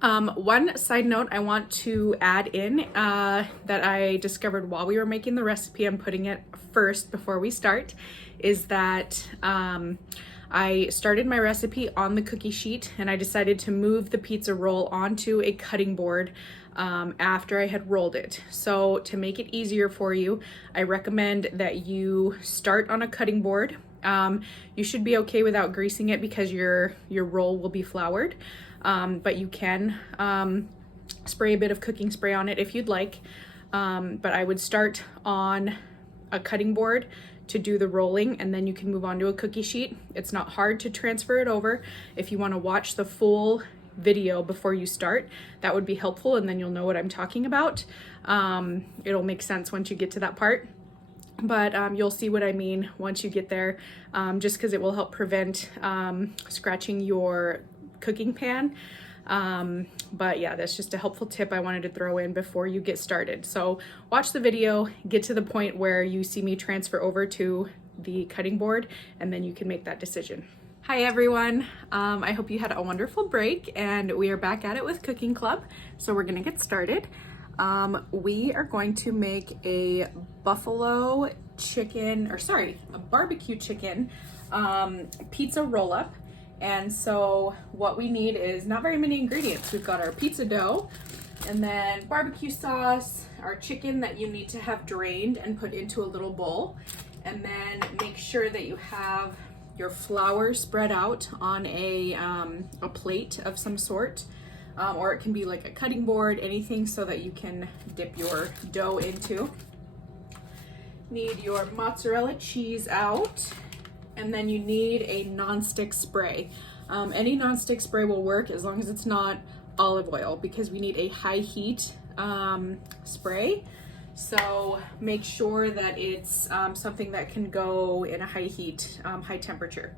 One side note I want to add in that I discovered while we were making the recipe, I'm putting it first before we start, is that I started my recipe on the cookie sheet and I decided to move the pizza roll onto a cutting board after I had rolled it. So to make it easier for you, I recommend that you start on a cutting board. You should be okay without greasing it because your roll will be floured. But you can spray a bit of cooking spray on it if you'd like. But I would start on a cutting board to do the rolling, and then you can move on to a cookie sheet. It's not hard to transfer it over. If you want to watch the full video before you start, that would be helpful, and then you'll know what I'm talking about. It'll make sense once you get to that part. But you'll see what I mean once you get there, just because it will help prevent scratching your cooking pan. But yeah, that's just a helpful tip I wanted to throw in before you get started. So watch the video, get to the point where you see me transfer over to the cutting board, and then you can make that decision. Hi everyone, I hope you had a wonderful break, and we are back at it with Cooking Club. So we're gonna get started. We are going to make a barbecue chicken pizza roll-up. And so what we need is not very many ingredients. We've got our pizza dough, and then barbecue sauce, our chicken that you need to have drained and put into a little bowl, and then make sure that you have your flour spread out on a plate of some sort, or it can be like a cutting board, anything so that you can dip your dough into. Need your mozzarella cheese out. And then you need a nonstick spray. Any nonstick spray will work as long as it's not olive oil, because we need a high heat spray. So make sure that it's something that can go in a high heat, high temperature.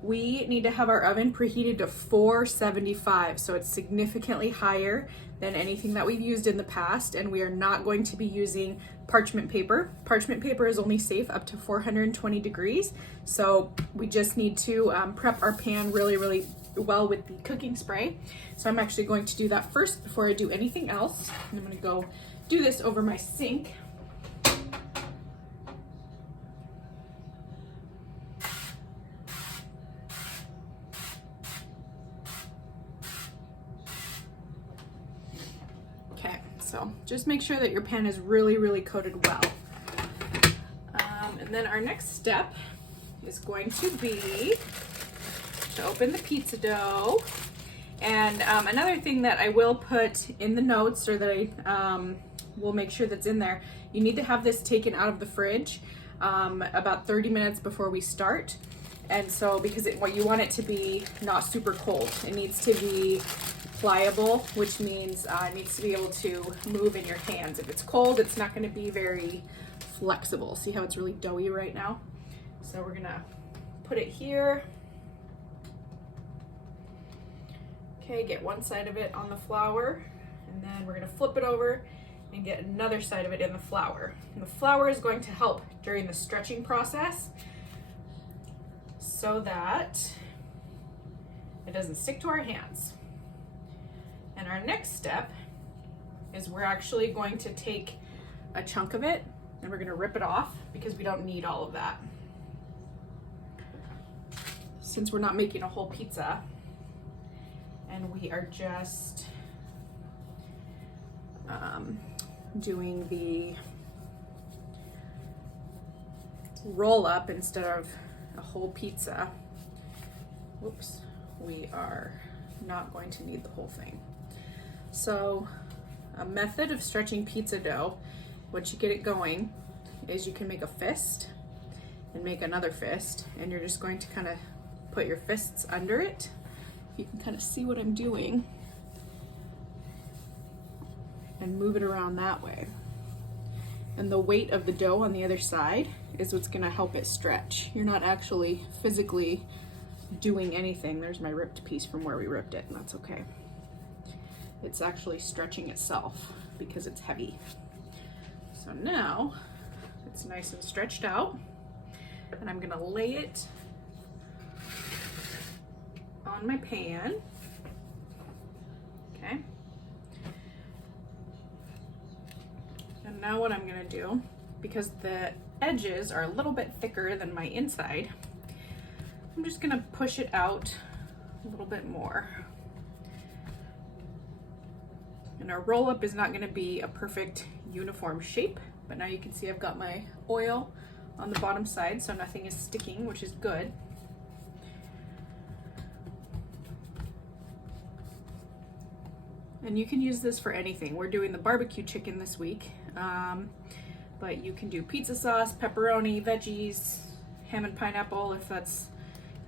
We need to have our oven preheated to 475, so it's significantly higher than anything that we've used in the past, and we are not going to be using parchment paper. Parchment paper is only safe up to 420 degrees, so we just need to prep our pan really, really well with the cooking spray. So I'm actually going to do that first before I do anything else. I'm gonna go do this over my sink. So just make sure that your pan is really, really coated well. And then our next step is going to be to open the pizza dough. And another thing that I will put in the notes, or that I will make sure that's in there, you need to have this taken out of the fridge about 30 minutes before we start. And so, because you want it to be not super cold, it needs to be pliable, which means it needs to be able to move in your hands. If it's cold, it's not going to be very flexible. See how it's really doughy right now? So we're gonna put it here. Okay, get one side of it on the flour, and then we're gonna flip it over and get another side of it in the flour. And the flour is going to help during the stretching process so that it doesn't stick to our hands. And our next step is we're actually going to take a chunk of it and we're gonna rip it off, because we don't need all of that. Since we're not making a whole pizza, and we are just doing the roll up instead of a whole pizza, whoops, we are not going to need the whole thing. So a method of stretching pizza dough, once you get it going, is you can make a fist and make another fist, and you're just going to kind of put your fists under it. You can kind of see what I'm doing, and move it around that way. And the weight of the dough on the other side is what's gonna help it stretch. You're not actually physically doing anything. There's my ripped piece from where we ripped it, and that's okay. It's actually stretching itself because it's heavy. So now it's nice and stretched out, and I'm gonna lay it on my pan. Okay. now what I'm gonna do, because the edges are a little bit thicker than my inside, I'm just gonna push it out a little bit more. And our roll up is not gonna be a perfect uniform shape, but now you can see I've got my oil on the bottom side, so nothing is sticking, which is good. And you can use this for anything. We're doing the barbecue chicken this week, but you can do pizza sauce, pepperoni, veggies, ham and pineapple if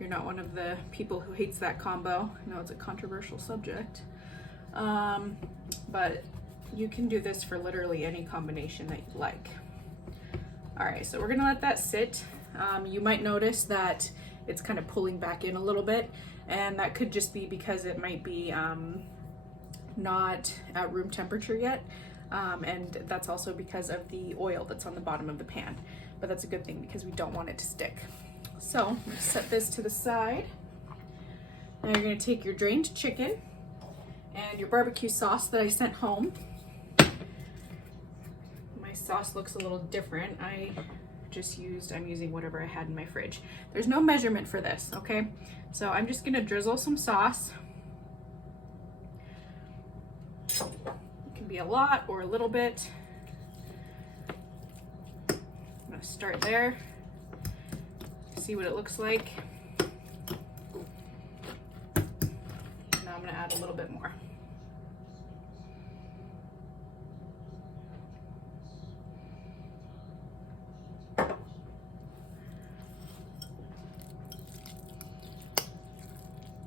you're not one of the people who hates that combo. I know it's a controversial subject, but you can do this for literally any combination that you like. All right, so we're gonna let that sit. You might notice that it's kind of pulling back in a little bit, and that could just be because it might be not at room temperature yet, and that's also because of the oil that's on the bottom of the pan, but that's a good thing because we don't want it to stick. So I'm gonna set this to the side. Now you're gonna take your drained chicken and your barbecue sauce that I sent home. My sauce looks a little different. I'm using whatever I had in my fridge. There's no measurement for this, okay? So I'm just gonna drizzle some sauce. It can be a lot or a little bit. I'm gonna start there, see what it looks like. Now I'm gonna add a little bit more.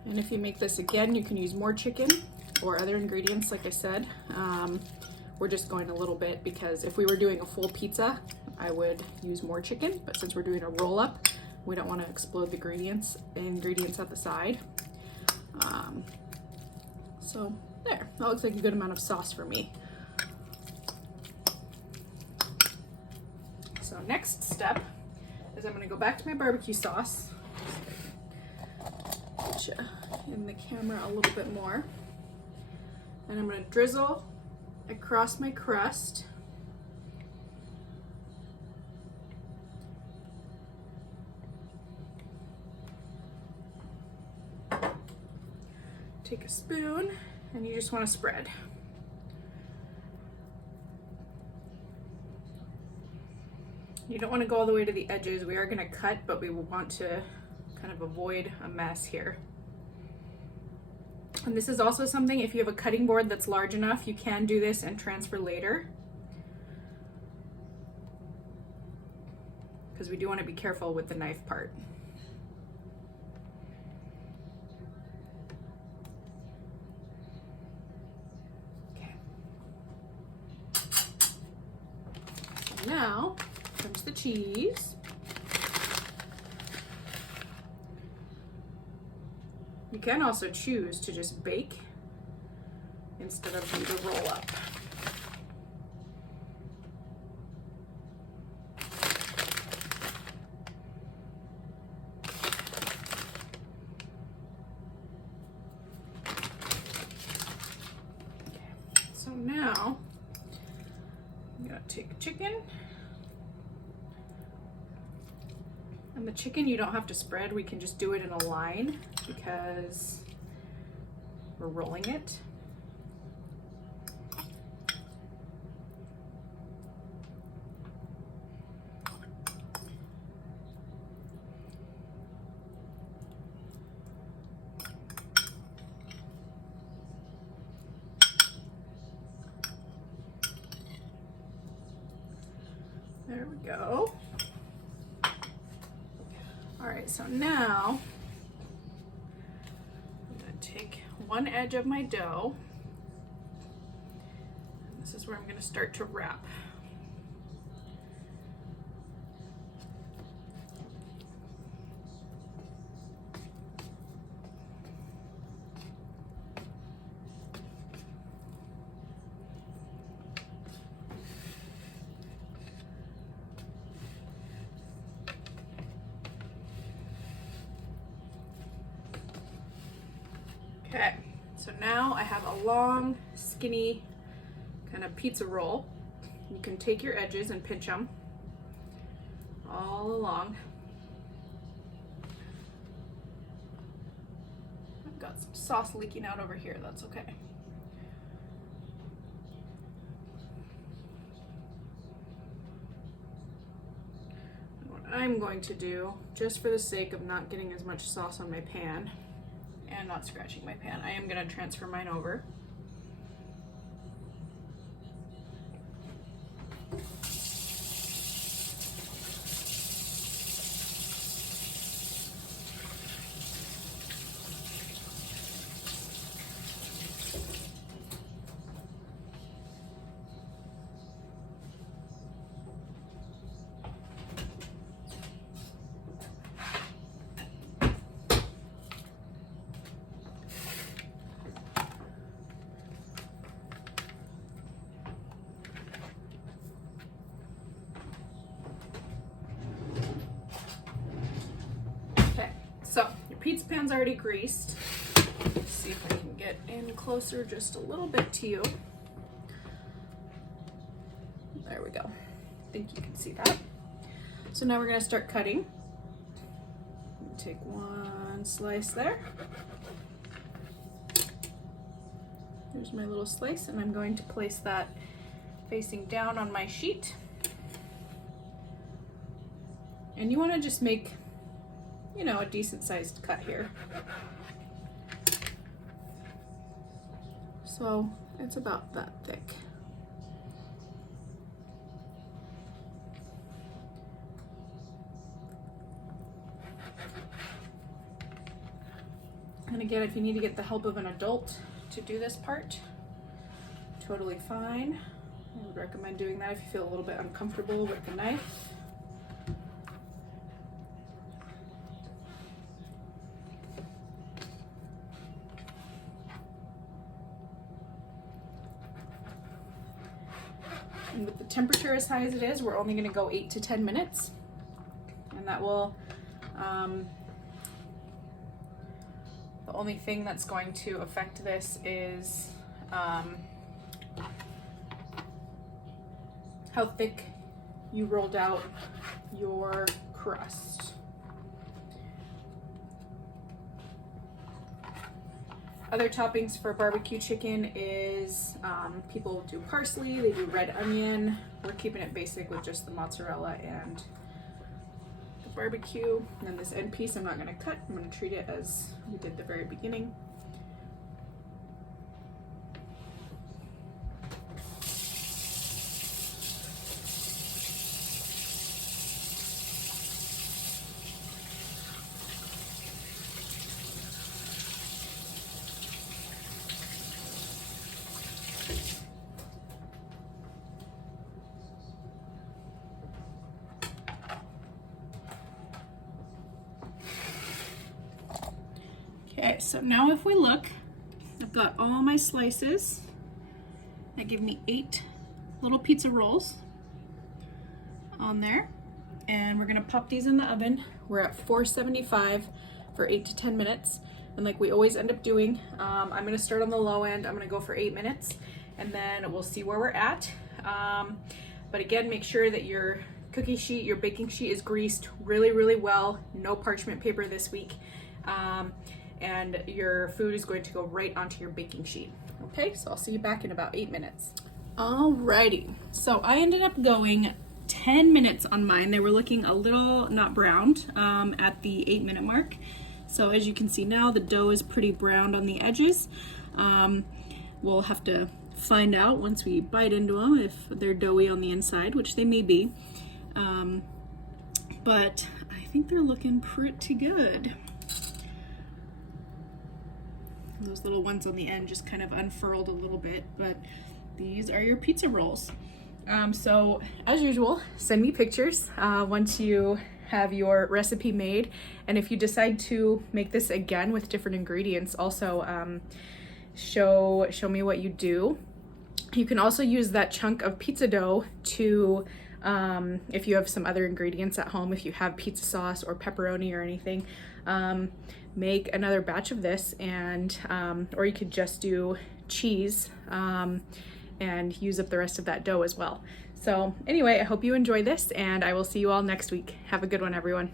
And if you make this again, you can use more chicken or other ingredients, like I said. We're just going a little bit because if we were doing a full pizza, I would use more chicken, but since we're doing a roll up, we don't want to explode the ingredients at the side. So there, that looks like a good amount of sauce for me. So next step is I'm gonna go back to my barbecue sauce. Put you in the camera a little bit more. And I'm gonna drizzle across my crust. Take a spoon and you just want to spread. You don't want to go all the way to the edges. We are going to cut, but we want to kind of avoid a mess here. And this is also something, if you have a cutting board that's large enough, you can do this and transfer later. Because we do want to be careful with the knife part. Okay. So now comes the cheese. You can also choose to just bake instead of do the roll up. Okay, so now I'm gonna take chicken. And the chicken you don't have to spread, we can just do it in a line because we're rolling it. There we go. All right, so now I'm gonna take one edge of my dough, and this is where I'm gonna start to wrap. Okay, so now I have a long, skinny kind of pizza roll. You can take your edges and pinch them all along. I've got some sauce leaking out over here, that's okay. I'm going to do, just for the sake of not getting as much sauce on my pan and not scratching my pan, I am going to transfer mine over. So your pizza pan's already greased. Let's see if I can get in closer just a little bit to you. There we go. I think you can see that. So now we're gonna start cutting. Take one slice there. There's my little slice, and I'm going to place that facing down on my sheet. And you wanna just make, you know, a decent sized cut here. So it's about that thick. And again, if you need to get the help of an adult to do this part, totally fine. I would recommend doing that if you feel a little bit uncomfortable with the knife. And with the temperature as high as it is, we're only going to go 8 to 10 minutes. And that will, the only thing that's going to affect this is how thick you rolled out your crust. Other toppings for barbecue chicken is people do parsley, they do red onion. We're keeping it basic with just the mozzarella and the barbecue. And then this end piece I'm not gonna cut, I'm gonna treat it as we did at the very beginning. Okay, so now if we look, I've got all my slices. That give me 8 little pizza rolls on there. And we're gonna pop these in the oven. We're at 475 for 8 to 10 minutes. And like we always end up doing, I'm gonna start on the low end. I'm gonna go for 8 minutes and then we'll see where we're at. But again, make sure that your cookie sheet, your baking sheet is greased really, really well. No parchment paper this week. And your food is going to go right onto your baking sheet. Okay, so I'll see you back in about 8 minutes. Alrighty, so I ended up going 10 minutes on mine. They were looking a little not browned at the 8-minute mark. So as you can see now, the dough is pretty browned on the edges. We'll have to find out once we bite into them if they're doughy on the inside, which they may be. But I think they're looking pretty good. Those little ones on the end just kind of unfurled a little bit, but these are your pizza rolls. So as usual, send me pictures once you have your recipe made. And if you decide to make this again with different ingredients, also show me what you do. You can also use that chunk of pizza dough to, if you have some other ingredients at home, if you have pizza sauce or pepperoni or anything, make another batch of this, and or you could just do cheese and use up the rest of that dough as well. So anyway, I hope you enjoy this, and I will see you all next week. Have a good one, everyone.